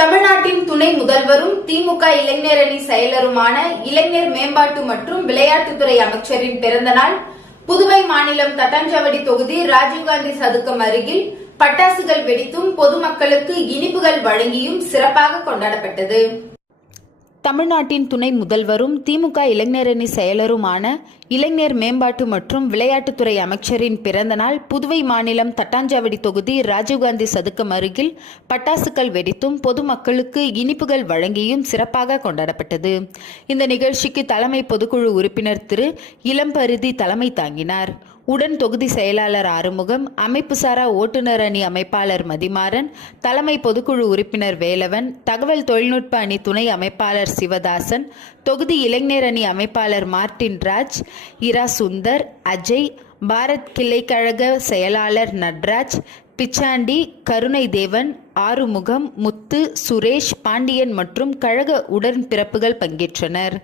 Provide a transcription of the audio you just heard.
தமிழ்நாட்டின் துணை முதல்வரும் திமுக இளைஞரணி செயலருமான இளைஞர் மேம்பாட்டு மற்றும் விளையாட்டுத்துறை அமைச்சரின் பிறந்தநாள் புதுவை மாநிலம் தட்டாஞ்சாவடி தொகுதி ராஜீவ்காந்தி சதுக்கம் அருகில் பட்டாசுகள் வெடித்தும் பொதுமக்களுக்கு இனிப்புகள் வழங்கியும் சிறப்பாக கொண்டாடப்பட்டது. தமிழ்நாட்டின் துணை முதல்வரும் திமுக இளைஞரணி செயலருமான இளைஞர் மேம்பாட்டு மற்றும் விளையாட்டுத்துறை அமைச்சரின் பிறந்தநாள் புதுவை மாநிலம் தட்டாஞ்சாவடி தொகுதி ராஜீவ்காந்தி சதுக்கம் அருகில் பட்டாசுகள் வெடித்தும் பொதுமக்களுக்கு இனிப்புகள் வழங்கியும் சிறப்பாக கொண்டாடப்பட்டது. இந்த நிகழ்ச்சிக்கு தலைமை பொதுக்குழு உறுப்பினர் திரு இளம்பருதி தலைமை தாங்கினார். உடன் தொகுதி செயலாளர் ஆறுமுகம், அமைப்புசாரா ஓட்டுநர் அணி அமைப்பாளர் மதிமாறன், தலைமை பொதுக்குழு உறுப்பினர் வேலவன், தகவல் தொழில்நுட்ப அணி துணை அமைப்பாளர் சிவதாசன், தொகுதி இளைஞர் அணி அமைப்பாளர் மார்டின் ராஜ், இரா சுந்தர், அஜய், பாரத் கிளைக்கழக செயலாளர் நட்ராஜ், பிச்சாண்டி, கருணை தேவன், ஆறுமுகம், முத்து, சுரேஷ், பாண்டியன் மற்றும் கழக உடன்பிறப்புகள் பங்கேற்றனர்.